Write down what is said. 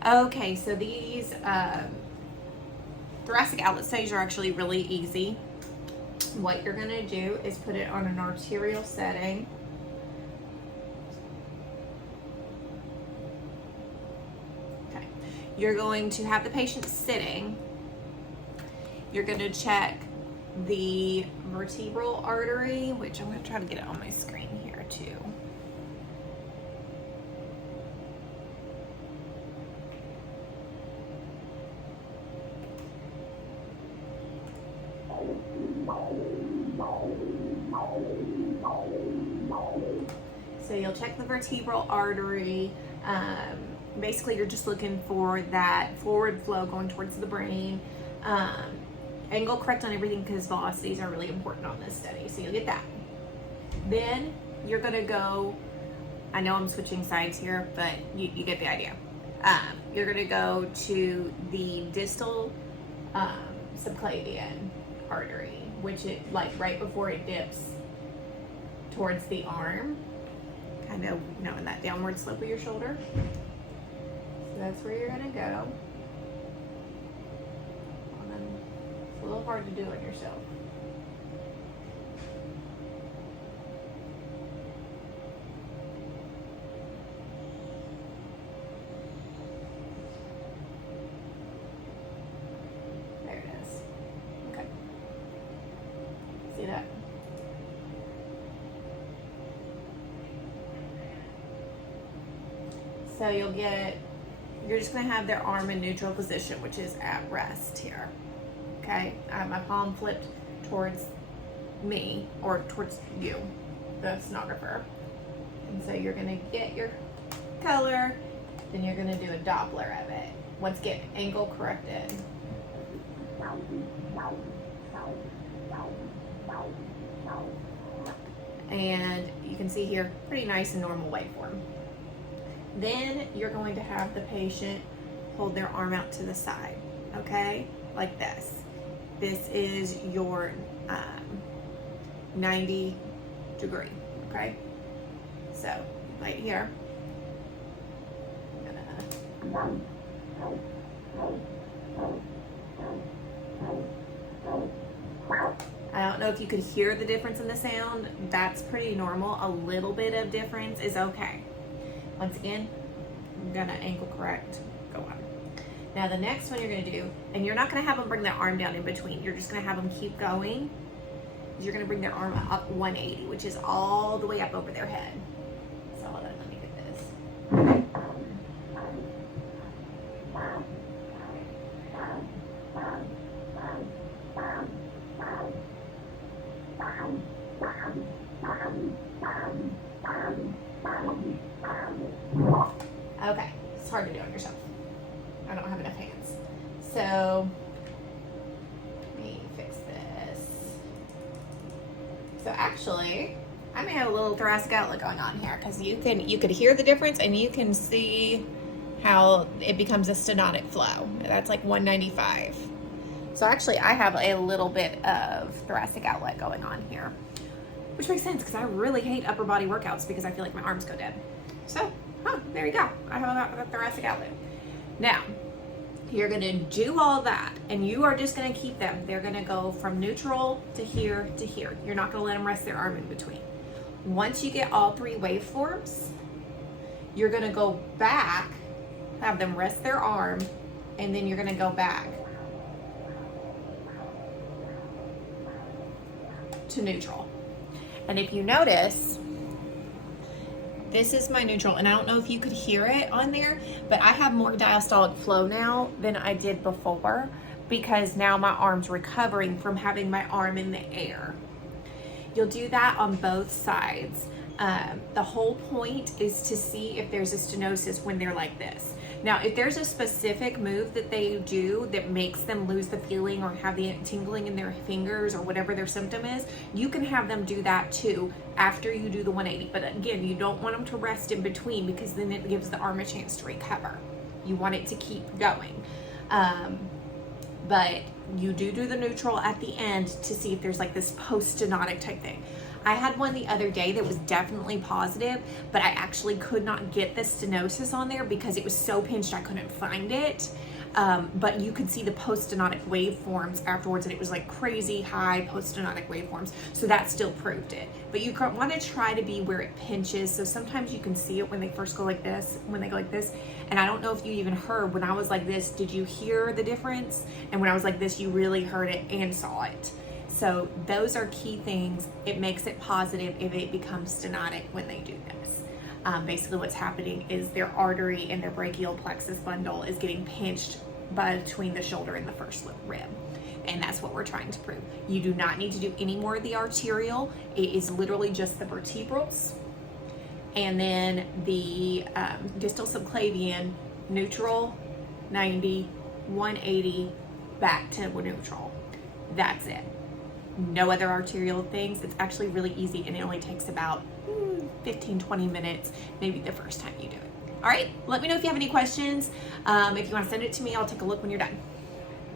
Okay, so these thoracic outlet studies are actually really easy. What you're gonna do is put it on an arterial setting. Okay, you're going to have the patient sitting. You're gonna check the vertebral artery, which I'm gonna try to get it on my screen here too. So you'll check the vertebral artery. Basically, you're just looking for that forward flow going towards the brain. Angle correct on everything because velocities are really important on this study. So you'll get that. Then you're gonna go, I know I'm switching sides here, but you get the idea. You're gonna go to the distal subclavian artery, which is like right before it dips towards the arm, kind of, in that downward slope of your shoulder. So that's where you're gonna go. And then it's a little hard to do it yourself. There it is. Okay. See that? So you're just gonna have their arm in neutral position, which is at rest here. Okay, I have my palm flipped towards me or towards you, the sonographer. And so you're gonna get your color, then you're gonna do a Doppler of it. Once again, angle corrected. And you can see here, pretty nice and normal waveform. Then you're going to have the patient hold their arm out to the side, okay? Like this. This is your 90 degree, okay? So, right here, I'm gonna I don't know if you could hear the difference in the sound. That's pretty normal. A little bit of difference is okay. Once again, I'm gonna angle correct, go on. Now the next one you're gonna do, and you're not gonna have them bring their arm down in between, you're just gonna have them keep going. You're gonna bring their arm up 180, which is all the way up over their head. So hold on, let me get this. Okay, it's hard to do on yourself. I don't have enough hands. So, let me fix this. So actually, I may have a little thoracic outlet going on here because you could hear the difference and you can see how it becomes a stenotic flow. That's like 195. So actually I have a little bit of thoracic outlet going on here, which makes sense because I really hate upper body workouts because I feel like my arms go dead. So, there you go. I have a thoracic outlet. Now, you're gonna do all that and you are just gonna keep them. They're gonna go from neutral to here to here. You're not gonna let them rest their arm in between. Once you get all three waveforms, you're gonna go back, have them rest their arm, and then you're gonna go back to neutral. And if you notice, this is my neutral, and I don't know if you could hear it on there, but I have more diastolic flow now than I did before because now my arm's recovering from having my arm in the air. You'll do that on both sides. The whole point is to see if there's a stenosis when they're like this. Now, if there's a specific move that they do that makes them lose the feeling or have the tingling in their fingers or whatever their symptom is, you can have them do that too after you do the 180. But again, you don't want them to rest in between because then it gives the arm a chance to recover. You want it to keep going. But you do the neutral at the end to see if there's like this post-stenotic type thing. I had one the other day that was definitely positive, but I actually could not get the stenosis on there because it was so pinched I couldn't find it. But you could see the post-stenotic waveforms afterwards, and it was like crazy high post-stenotic waveforms. So that still proved it. But you want to try to be where it pinches. So sometimes you can see it when they first go like this, when they go like this. And I don't know if you even heard when I was like this, did you hear the difference? And when I was like this, you really heard it and saw it. So those are key things. It makes it positive if it becomes stenotic when they do this. Basically what's happening is their artery and their brachial plexus bundle is getting pinched between the shoulder and the first rib. And that's what we're trying to prove. You do not need to do any more of the arterial. It is literally just the vertebrals. And then the distal subclavian, neutral, 90, 180, back to neutral. That's it. No other arterial things. It's actually really easy, and it only takes about 15-20 minutes, maybe the first time you do it. All right, let me know if you have any questions. If you want to send it to me, I'll take a look when you're done.